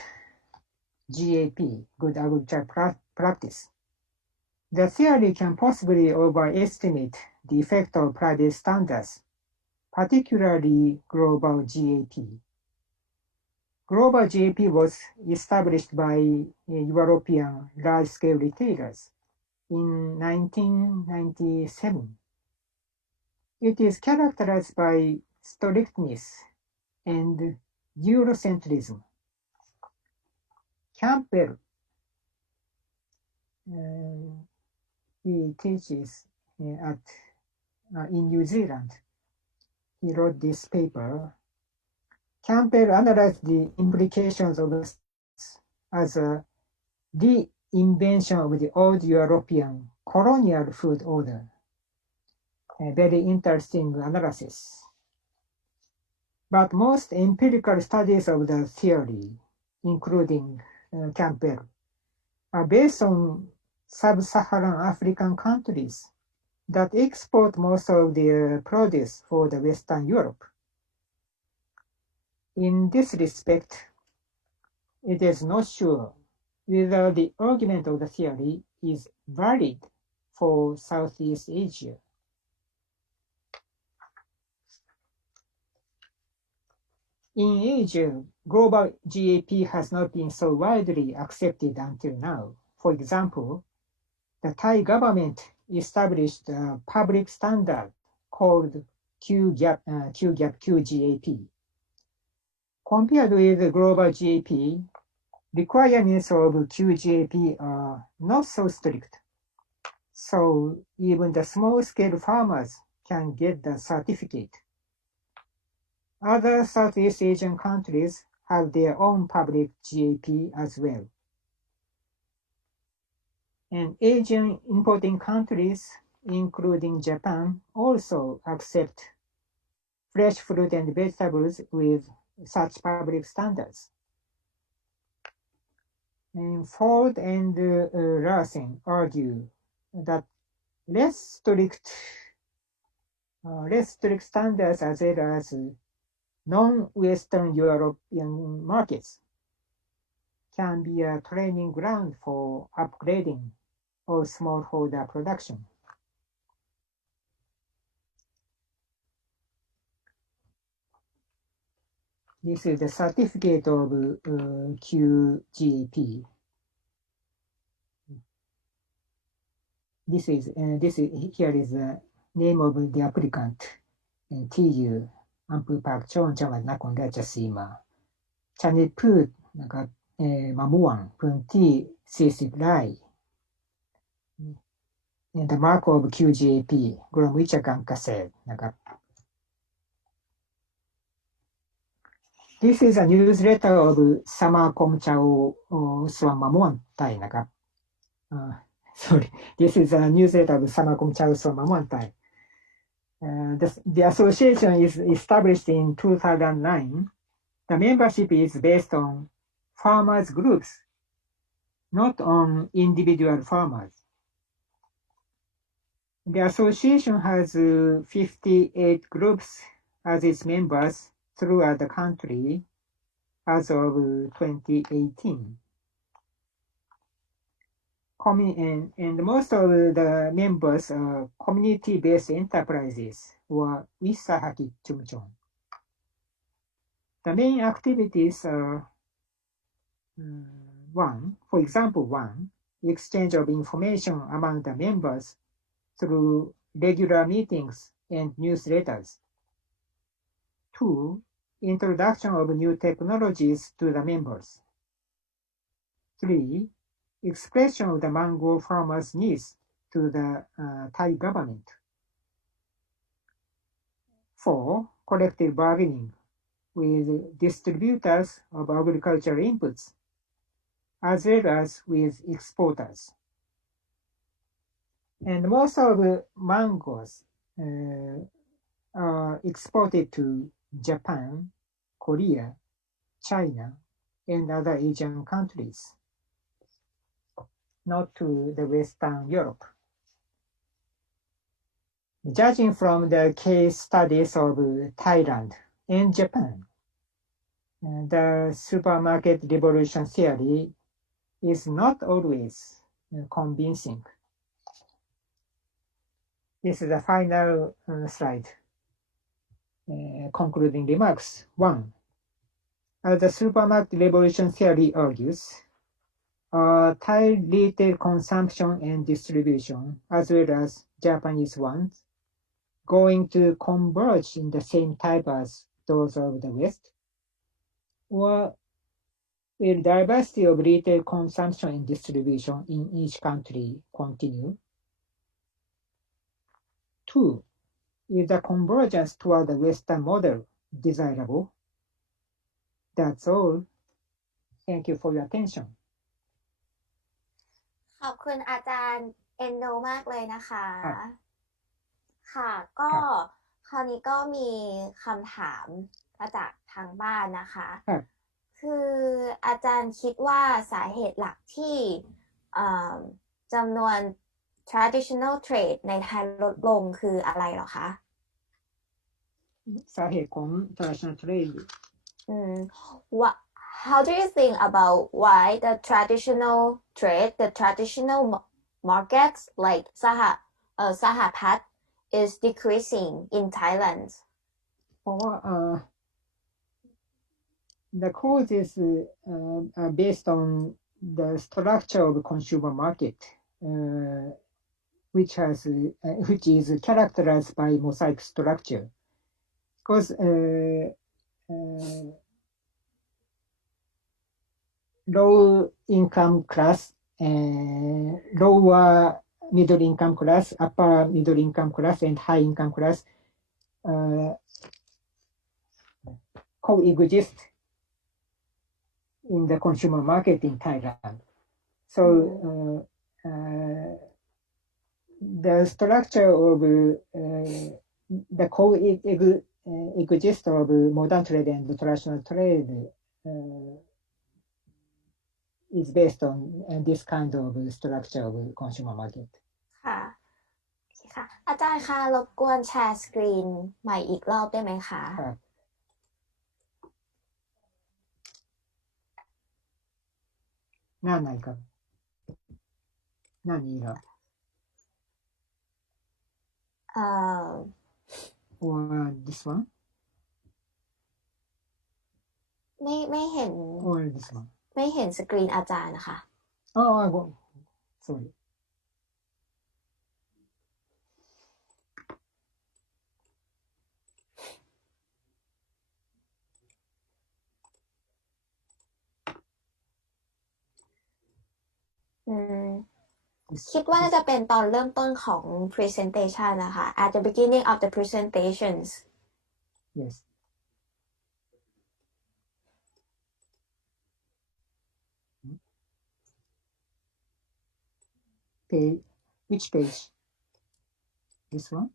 GAP, good agricultural practice. The theory can possibly overestimate the effect of private standards, particularly global GAP. Global GAP was established by European large-scale retailers in 1997. It is characterized by strictness and Eurocentrism. Campbell, he teaches in New Zealand. He wrote this paper. Campbell analyzed the implications of this as a reinvention of the old European colonial food order. A very interesting analysis. But most empirical studies of the theory, including Campbell, are based on sub-Saharan African countries that export most of their produce for the Western Europe. In this respect, it is not sure whether the argument of the theory is valid for Southeast Asia. In Asia, global GAP has not been so widely accepted until now. For example, the Thai government established a public standard called QGAP. Compared with global GAP, requirements of QGAP are not so strict. So even the small-scale farmers can get the certificate. Other Southeast Asian countries have their own public GAP as well. And Asian importing countries, including Japan, also accept fresh fruit and vegetables with such public standards. And Ford and Larsen argue that less strict standards as well as non-Western European markets can be a training ground for upgrading of smallholder production. This is the certificate of QGAP. Here is the name of the applicant, TU, Ampu Park Chon Chamat Nakon Raja Sima. Chanit Put, Mamuang, Punti, Sisip Rai. And the mark of QGAP, Gromwicha Gankased. This is a newsletter of Samakom Chao Swamamuan Tai. Sorry, this is a newsletter of Samakom Chao Swamamuan Tai. The association is established in 2009. The membership is based on farmers groups, not on individual farmers. The association has 58 groups as its members throughout the country, as of 2018. And most of the members are community-based enterprises or Wisahaki Chumchon. The main activities are for example, exchange of information among the members through regular meetings and newsletters. 2, introduction of new technologies to the members. 3, expression of the mango farmers' needs to the Thai government. 4, collective bargaining with distributors of agricultural inputs, as well as with exporters. And most of the mangoes are exported to Japan, Korea, China, and other Asian countries, not to the Western Europe. Judging from the case studies of Thailand and Japan, the supermarket revolution theory is not always convincing. This is the final slide. Concluding remarks. 1. As the supermarket revolution theory argues, Thai retail consumption and distribution, as well as Japanese ones, going to converge in the same type as those of the West? Or will diversity of retail consumption and distribution in each country continue? 2. Is the convergence toward the Western model desirable? That's all. Thank you for your attention. ขอบคุณอาจารย์เอนโดมากเลยนะคะ ครับ ค่ะก็ ครับ คราวนี้ก็มีคำถามมาจากทางบ้านนะคะ ครับ คืออาจารย์คิดว่าสาเหตุหลักที่จำนวน traditional trade ในไทยลดลงคืออะไรเหรอคะ สาเหตุของ traditional trade How do you think about why the traditional trade, the traditional markets like Sahapat is decreasing in Thailand? เพราะว่าthe cause is based on the structure of consumer market, which is characterized by mosaic structure. Because low income class, lower middle income class, upper middle income class, and high income class coexist in the consumer market in Thailand. So the structure of the coexist of modern trade and traditional trade is based on this kind of structure of consumer market. ค่ะ ค่ะ อาจารย์คะรบกวนแชร์สกรีนใหม่อีกรอบได้ไหมคะ ครับ หน้าไหนครับ หน้านี้เหรอ or this one ไม่เห็น or this one ไม่เห็นสกรีนอาจารย์นะคะ sorry. Mm. คิดว่าน่าจะเป็นตอนเริ่มต้นของ presentation นะคะ at the beginning of the presentations. Yes. Page. Which page? This one?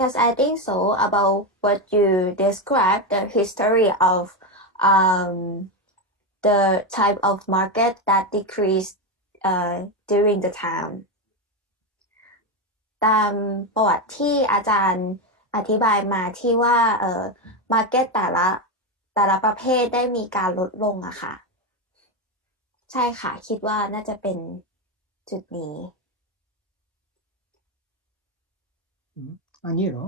Yes, I think so. About what you described, the history of the type of market that decreased during the time. ตามประวัติที่อาจารย์อธิบายมาที่ว่าmarket แต่ละ แต่ละประเภทได้มีการลดลงอะค่ะ ใช่ค่ะ คิดว่าน่าจะเป็นจุดนี้ アニーロ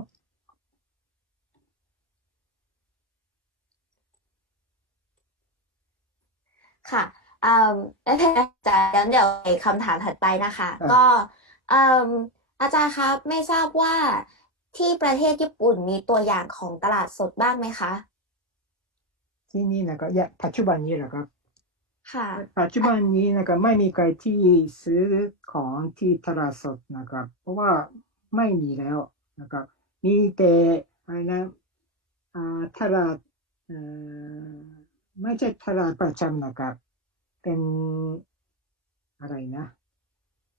ค่ะไม่เป็นไรอาจารย์งั้นเดี๋ยวไปคำถามถัดไปนะคะ ครับ ก็เอิ่มอาจารย์ครับ ไม่ทราบว่าที่ประเทศญี่ปุ่นมีตัวอย่างของตลาดสดบ้างไหมคะ ที่นี่นะครับいやปัจจุบันนี้นะครับ ค่ะ ปัจจุบันนี้นะครับไม่มีใครที่ซื้อของที่ตลาดสดนะครับเพราะว่าไม่มีแล้วนะครับมีแต่อะไรนะตลาดไม่ใช่ตลาดประจำนะครับเป็นอะไรนะ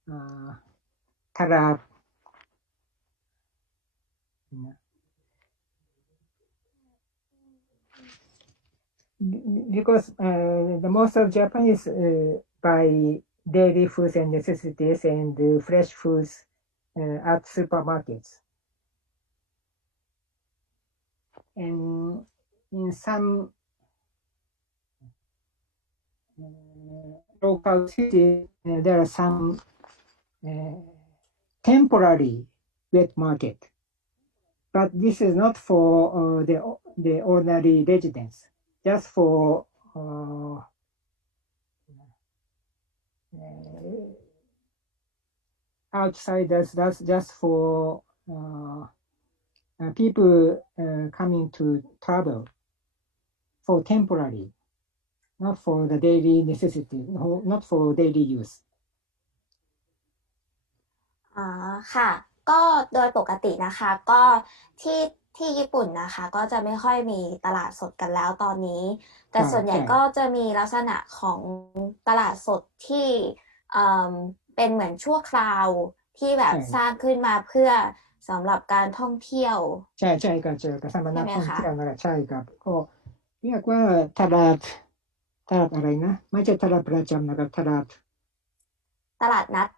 อ่าตลาดนะ because the most of Japanese buy daily foods and necessities and fresh foods at supermarkets. And in some local cities, there are some temporary wet market, but this is not for the ordinary residents, just for outsiders. That's just for people coming to travel for temporary, not for the daily necessity, not for daily use. อ๋อค่ะก็โดยปกตินะคะก็ที่ที่ญี่ปุ่นนะคะก็จะไม่ค่อยมีตลาดสดกันแล้วตอนนี้แต่ส่วนใหญ่ก็จะมีลักษณะของตลาดสดที่เอ่อเป็นเหมือนชั่วคราวที่แบบสร้างขึ้นมาเพื่อสำหรับการท่องเที่ยวใช่ใช่ครับเจอกับสมณะท่องเที่ยวนั่นแหละใช่ครับก็เรียกว่าตลาดอะไรนะไม่ใช่ตลาดประจำนะครับตลาดนัด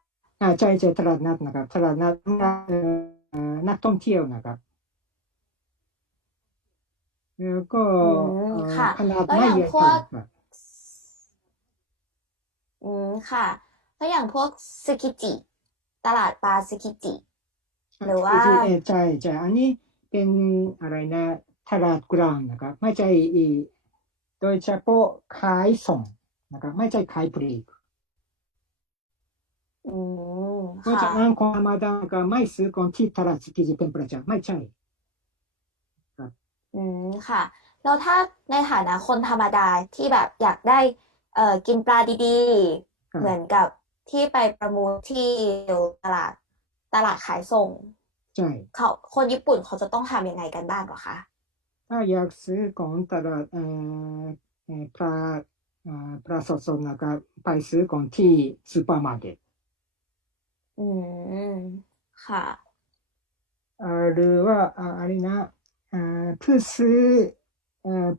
ใช่ใช่ตลาดนัดนะครับตลาดนัดนักท่องเที่ยวนะครับแล้วก็ค่ะ ขนาดแล้วไม่อย่างพวก ใหญ่เท่าครับ ค่ะแล้วอย่างพวกซึกิจิตลาดปลาซึกิจิหรือว่า ใช่ใช่อันนี้เป็นอะไรนะตลาดกลางนะครับไม่ใช่โดยเฉพาะขายส่งนะครับไม่ใช่ขายปลีกเพราะ ค่ะ ฉะนั้นคนธรรมดาก็ไม่ซื้อของที่ตลาดซึกิจิเป็นประจำไม่ใช่ครับ ค่ะแล้วถ้าในฐานะคนธรรมดาที่แบบอยากได้กินปลาดีๆเหมือนกับที่ไปประมูลที่ตลาดขายส่งใช่คนญี่ปุ่นเขาจะต้องทำยังไงกันบ้างเหรอคะถ้าอยากซื้อของตลาดปลาปลาสดๆนะครับไปซื้อของที่ซูเปอร์มาร์เก็ตค่ะหรือว่าอะไรนะเพื่อซื้อ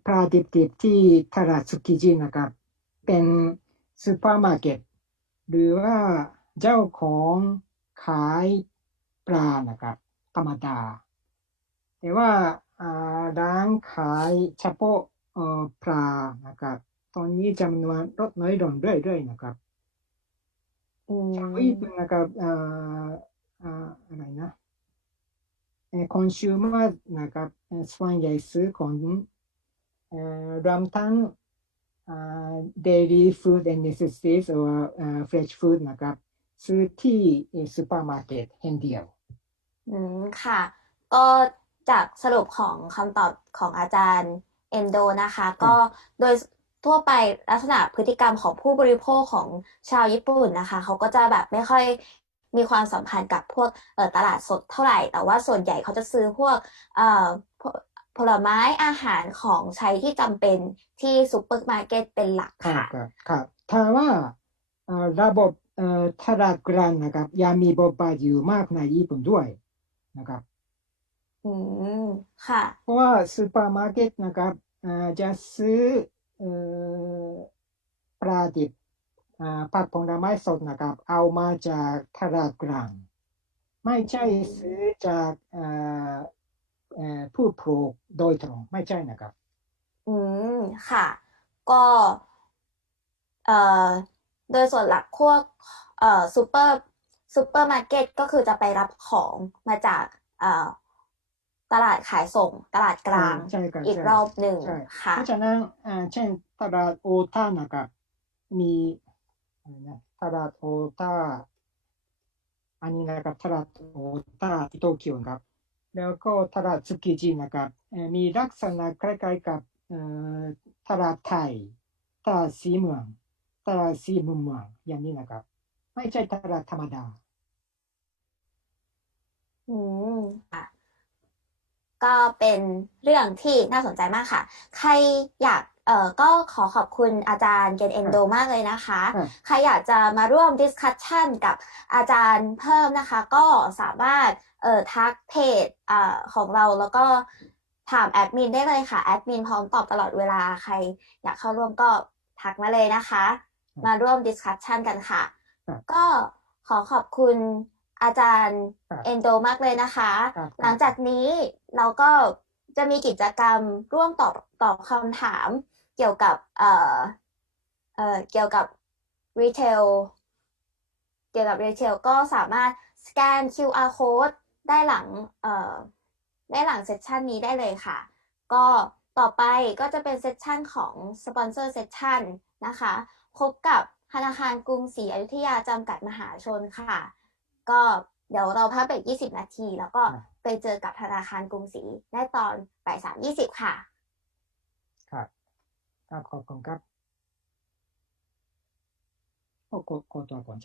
ปลาดิบๆที่ตลาดสุกิจินะครับเป็นซูเปอร์มาร์เก็ตหรือว่าเจ้าของขายปลานะครับธรรมดาแต่ว่าร้านขายเฉพาะปลานะครับตอนนี้จำนวนลดน้อยลงเรื่อยๆนะครับชาวญี่ปุ่นนะครับอะไรนะコンシューマーนะครับส่วนใหญ่ซื้อของรวมทั้ง daily food and necessities or fresh food นะครับซื้อที่ซูเปอร์มาร์เก็ตแห่งเดียวค่ะก็จากสรุปของคำตอบของอาจารย์เอนโดนะคะก็โดยทั่วไปลักษณะพฤติกรรมของผู้บริโภคของชาวญี่ปุ่นนะคะเขาก็จะแบบไม่ค่อยมีความสัมพันธ์กับพวกตลาดสดเท่าไหร่แต่ว่าส่วนใหญ่เขาจะซื้อพวกผลไม้อาหารของใช้ที่จำเป็นที่ซูเปอร์มาร์เก็ตเป็นหลักค่ะครับถ้าว่าระบบตลาดกลางนะครับยังมีบทบาทอยู่มากในญี่ปุ่นด้วยนะครับค่ะเพราะว่าซูเปอร์มาร์เก็ตนะครับจะซื้อปลาดิบผักผลไม้สดนะครับเอามาจากตลาดกลางไม่ใช่ซื้อจากผู้ปลูกโดยตรงไม่ใช่นะครับ ค่ะ ก็เอ่อโดยส่วนหลักพวกซูเปอร์มาร์เก็ตก็คือจะไปรับของมาจากตลาดขายส่งตลาดกลาง ใช่ครับ อีก ใช่ รอบหนึ่ง ใช่ ค่ะ เพราะฉะนั้นเช่นตลาดโอตานะครับมีอะไรนะตลาดโอตาอันนี้นะครับตลาดโอตาที่โตเกียวครับแล้วก็ตลาด築地นะครับมีลักษณะคล้ายๆกับตลาดไทยตลาดสีเมืองตลาดสีมุมเมืองอย่างนี้นะครับไม่ใช่ตลาดธรรมดา อืมค่ะ ก็เป็นเรื่องที่น่าสนใจมากค่ะ ใครอยากก็ขอขอบคุณอาจารย์เกนเอนโดมากเลยนะคะ ครับ ใครอยากจะมาร่วมดิสคัชชันกับอาจารย์เพิ่มนะคะ ก็สามารถทักเพจของเราแล้วก็ถามแอดมินได้เลยค่ะ แอดมินพร้อมตอบตลอดเวลา ใครอยากเข้าร่วมก็ทักมาเลยนะคะ มาร่วมดิสคัชชันกันค่ะ ครับ ก็ขอขอบคุณอาจารย์ ครับ เอนโดมากเลยนะคะ ครับ หลังจากนี้เราก็จะมีกิจกรรมร่วมตอบคำถามเกี่ยวกับเกี่ยวกับรีเทลก็สามารถสแกน QR code ได้หลังเซสชันนี้ได้เลยค่ะ ก็ต่อไปก็จะเป็นเซสชันของสปอนเซอร์เซสชันนะคะพบกับธนาคารกรุงศรีอยุธยาจำกัดมหาชนค่ะ ก็เดี๋ยวเราพักเบรก20 นาที แล้วก็ไปเจอกับธนาคารกรุงศรีได้ตอนบ่าย 3:20 ค่ะ ครับครับขอบคุณครับโอ้โกตัวก่อน